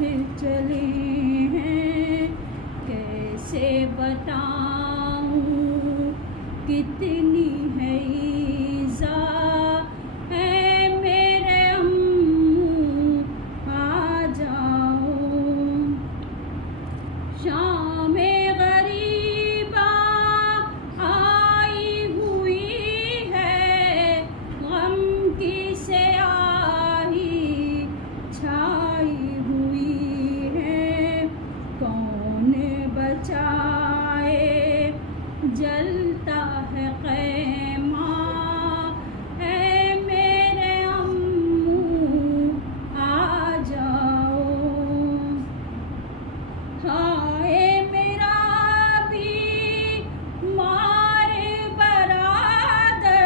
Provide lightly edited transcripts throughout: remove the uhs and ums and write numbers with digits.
चले हैं, कैसे बताऊं कितनी है ईज़ा है मेरे अम्मू आ जाओ। शामे गरीबा आई हुई है, गम की स्याही छाई हुई है, कौन बचाए जलता है ख़ैमा है मेरे अम्मू आ जाओ। हाय मेरा भी मारे बरादर,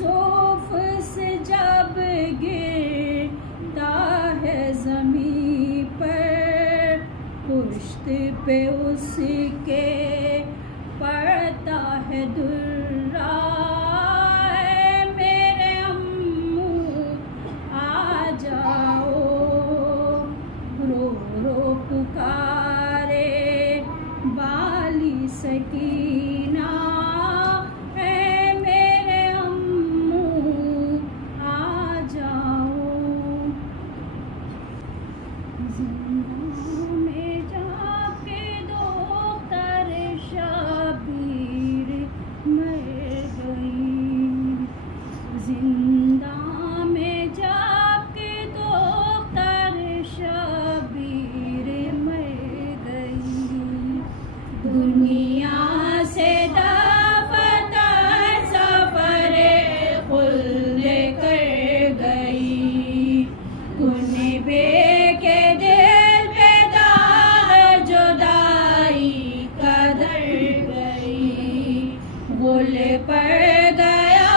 ज़ोफ़ से जब गिरता है ज़मीं पर, पुश्त पे उसके पड़ता है दुर्रा है मेरे अम्मू आ जाओ। रो रो पुकारे बाली सकीना है मेरे अम्मू आ जाओ। जिंदा में जाके दोख्तर शबीर मर गई, जिंदा में जाके दोख्तर शबीर मर गई। दुनिया से दफ़तर सफ़रे खुल्द कर गई, कुनबे के दिल पे दाग जुदाई कदर गई। गुल पड़ गया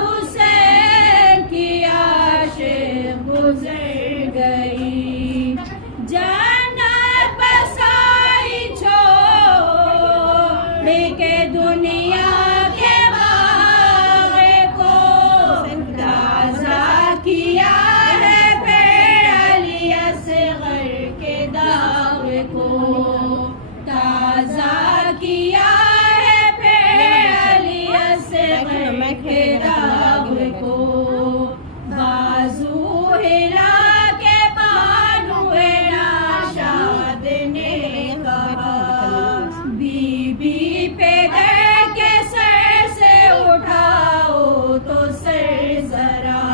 हुसैन की आशिक़ गुज़र गई, जन्नत बसाई छोड़ के दुनिया के बाग़ को, ताज़ा किया है फिर अली असग़र के दाग़ को, ताज़ा किया है फिर अली असग़र के दाग़ को। बाजू हिला के बानुए नाशाद ने कहा, बीबी पे डर के सर से उठाओ तो सर ज़रा,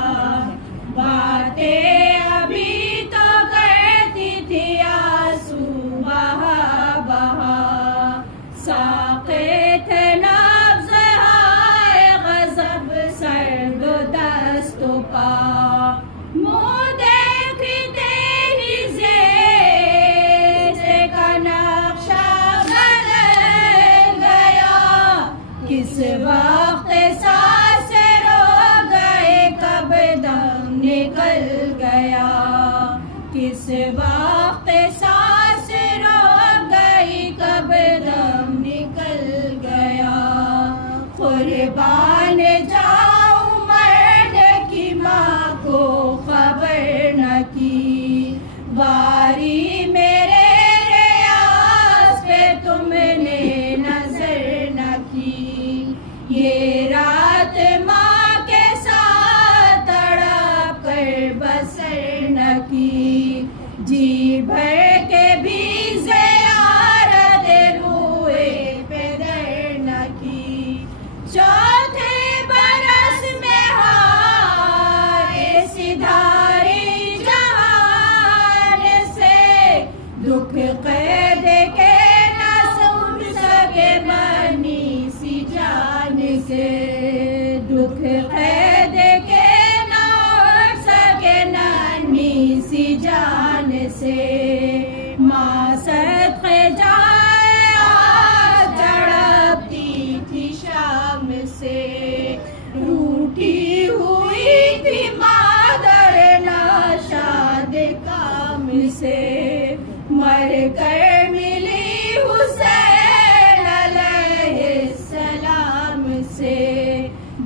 बातें अभी तो करती थी आंसू बहा बहा, साक़े थे नब्ज़ हाय ग़ज़ब सर्द दस्त पा, मुँह देखते ही ज़ेज़े का नक्शा बदल गया। किस वक्त सांसें रोक गए, कब दम निकल गया, किस वक्त सांसें रोक गई, कब दम निकल गया। कुर्बान जाऊं मर्द की माँ को खबर न की, बारी मेरे रियाज़ पे तुमने नजर न की। ये रात माँ के साथ तड़प कर बसर न की, जी भर के भी ज़ियारत रूए पे दर न की। चौथे बरस में हाय सिधारी जहान से, दुख कैद के न सुन सके बनी सी जान से, दुख कैद के न उड़ सके नानी सी जान से। माँ सदक़े जाए आज तड़पती थी शाम से, रूठी हुई थी मादर नाशाद काम से, मर कर मिली हुसैन अलैहिस्सलाम से।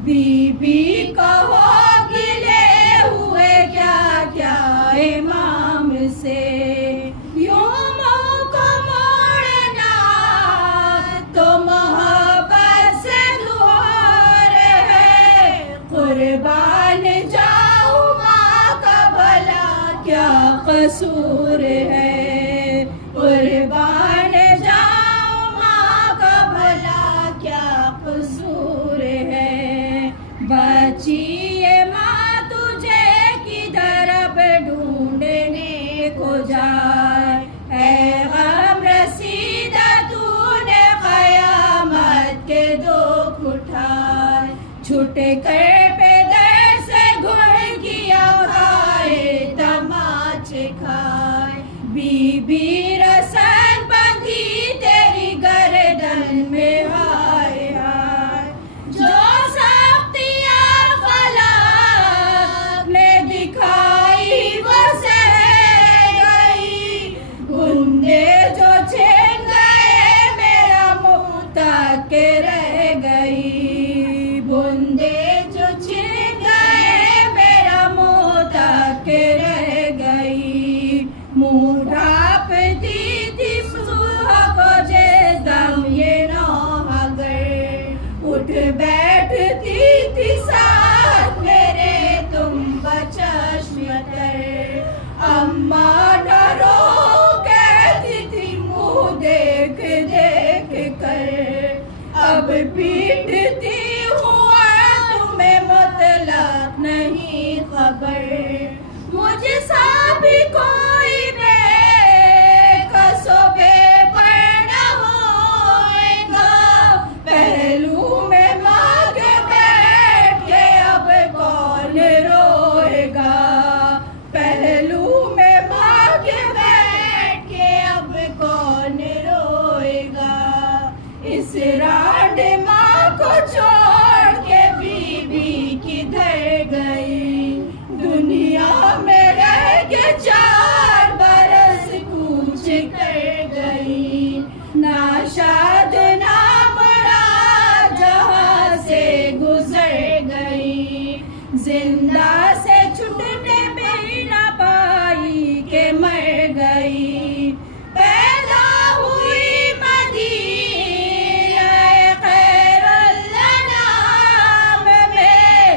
बीबी कहो गिले हुए क्या क्या इमाम से। कसूर है। कुर्बान जाऊं माँ का भला क्या कसूर है। बची ये माँ तुझे किधर अब ढूंढने को जाए। है गम रसीदा तूने कयामत के दुख उठाए। छुट कर पैदर से घुड़ किया खाए तमाचे खाए। बीबी रसन बंधी तेरी गर्दन में हाय हाय। जो सख्तियाँ फलाक ने दिखाई वो सह गई। गुंदे जो छिन गए मेरा मुँह तक रह गई। बूंदे जो छिन गए मेरा मुँह तक रह गई। मुँह ढांपती थी सुबह को जिस दम ये नौहगर। उठ बैठती थी साथ मेरे तुम बचश्म तर। अम्मा डरो कहती थी मुँह देख देख कर। अब पीटती हूँ तुम्हें मतलब नहीं खबर। मुझे सा भी कोई बेकसो बेपर न होएगा। पहलू में माँ के बैठ के अब कौन रोएगा। पहलू में माँ के बैठ के अब कौन रोएगा। इस राड माँ को छोड़ के बीबी किधर गई। दुनिया में रह के 4 बरस कूच कर गई। ना शाद ना मुराद जहाँ से गुजर गई। जिंदा से छुटने भी ना पाई के मर गई। पैदा हुई मदीना खैरुल अनाम में।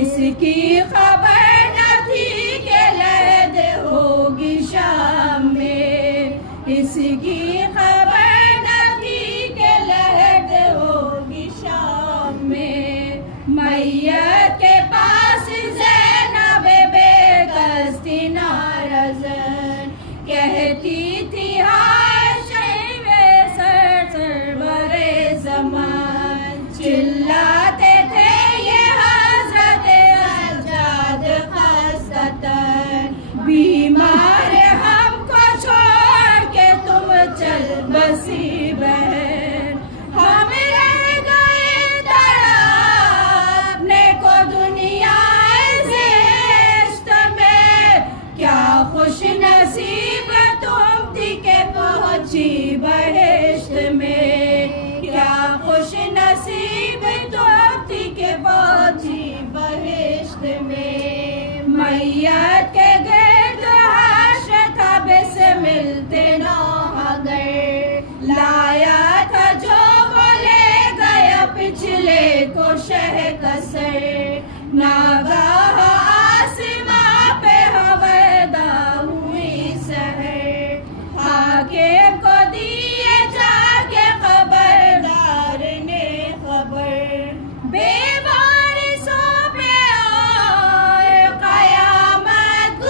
इसकी खबर न थी कि लहद होगी शाम में। इसकी खबर न थी कि लहद होगी शाम में। मैयत के पास ज़ैनब बेकस थी नारज़न। कहती थी हाशे में सरवरे ज़मान। चिल्लाते थे ये हज़रत सज्जाद ख़ासतन। बीमार हमको छोड़ के तुम चल बसी बहन। हम रह गए तड़पने को दुनिया ज़िश्त में। क्या खुश नसीब तुम थी के पहुंची बहिश्त में। क्या खुश नसीब तुम थी के पहुंची बहिश्त में। मैयत के गिर्द हाशर था से मिलते नौहगर। लाया था जो बोले गया पिछले को शह कसर। नागाह आसमां पे हवदा हुई सहर। हाकिम को दिए जाके खबरदार ने खबर। बेवारिसों पे आए कयामत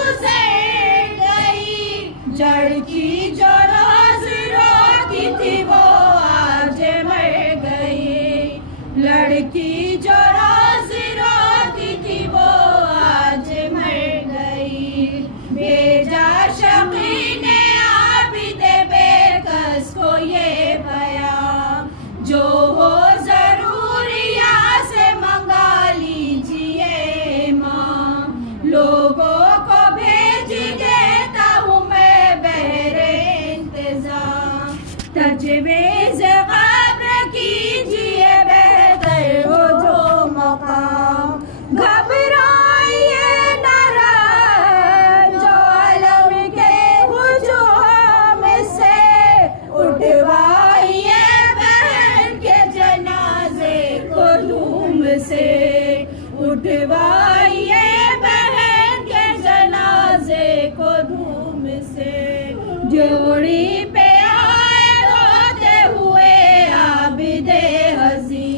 जोड़ी पे आए रोते हुए आबिदे हसी,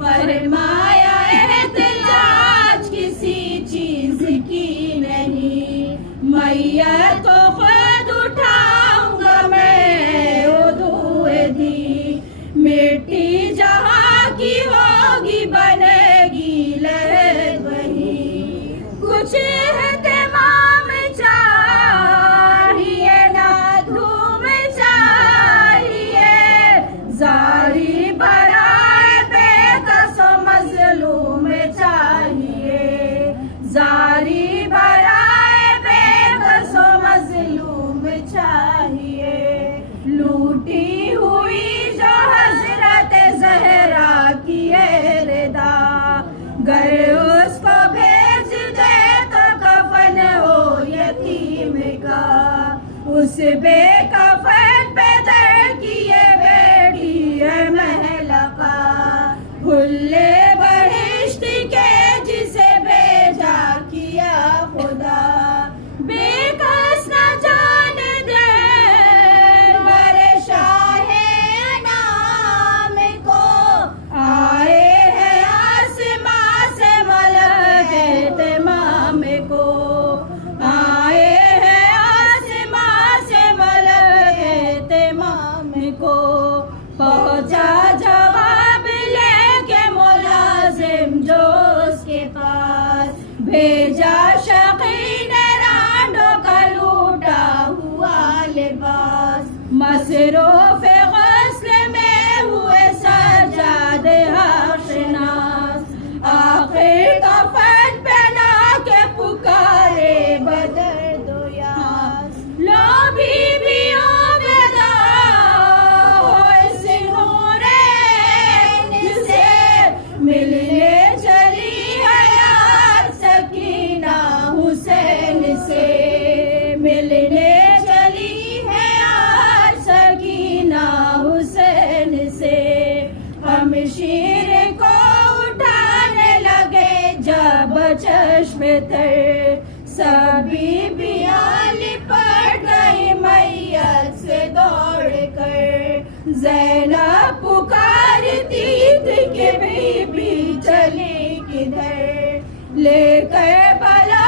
फरमाया एहतिजाज किसी चीज की नहीं, मैयत को खुद उठाऊंगा मैं ओ दुए दी, मिट्टी जहाँ की होगी बनेगी लहर वही, कुछ एहतिमाम चाहिए ना धूम चाहिए, जारी बराए बेकसो मजलूम चाहिए, जारी बराए बेकसो मजलूम चाहिए, लूटी हुई जो हजरत ज़हरा की रिदा, घर उसको भेज दे तो कफन हो यतीम का, उस बेकफन पे दर किए बैठी है महलका, खुले बहिश्त के जिसे भेजा किया खुदा, बेकस न जान दे बरशाहे नाम को, आए हैं आसमां से मलक एहतिमाम को, आए हैं आसमां से मलक एहतिमाम को, पहुंचा जवाब लेके मुलाजिम जो उसके पास, भेजा शकीन रांडो का लूटा हुआ लिबास, मसरूफ गस्ल में हुए सजाद हशनास, आखिर कफन पहना के पुकारे बदर दो यास, लो बीबियों विदा हो इस नूरैन से, मिलने चली हयात सकीना हुसैन से, मिलने चली है यार सकीना हुसैन से, हम शीर को उठाने लगे जब चश्मे तर, सभी बियाल लिपट गई मैयत से दौड़ कर, ज़ैनब पुकारती थी कि बीबी चली किधर, लेकर बला